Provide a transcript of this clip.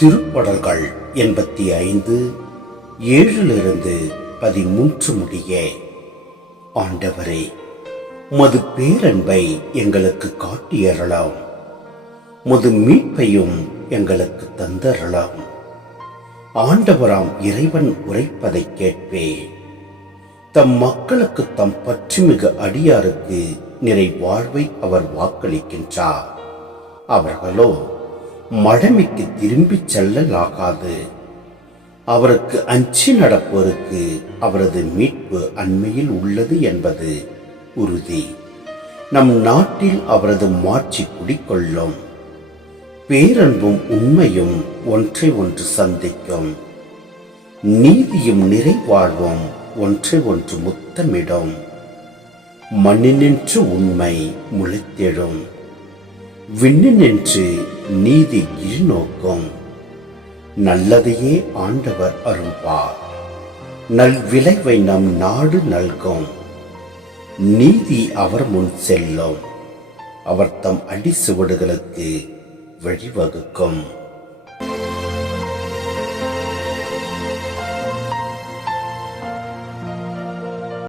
திருப்படல்கள் 85 7 13 முடிய. ஆண்டவரே, உமது பேரன்பை எங்களுக்கு காட்டியறலாம், உமது மீட்பையும் எங்களுக்கு தந்தரலாம். ஆண்டவராம் இறைவன் உரைப்பதை கேட்பே. தம் மக்களுக்கு தம் பற்றுமிகு அடியாருக்கு நிறை வாழ்வை அவர் வாக்களிக்கின்றார். அவர்களோ மடமைக்கு திரும்பிச் செல்லலாகாது. அவருக்கு அஞ்சி நடப்போருக்கு அவரது மீட்பு அண்மையில் உள்ளது என்பது உறுதி. நம் நாட்டில் அவரது மாட்சி குடிக்கொள்ளும். பேரன்பும் உண்மையும் ஒன்றை ஒன்று சந்திக்கும். நீதியும் நிறைவாழ்வும் ஒன்றை ஒன்று முத்தமிடும். மண்ணினின்று உண்மை முளைத்தெழும், விண்ணினின்று நீதி கீழ்நோக்கும். நல்லதையே ஆண்டவர் அருள்வார், நல்விளைவை நம் நாடு நல்கும். நீதி அவர் முன் செல்லும், அவர் தம் அடி சுவடுகளுக்கு வழிவகுக்கும்.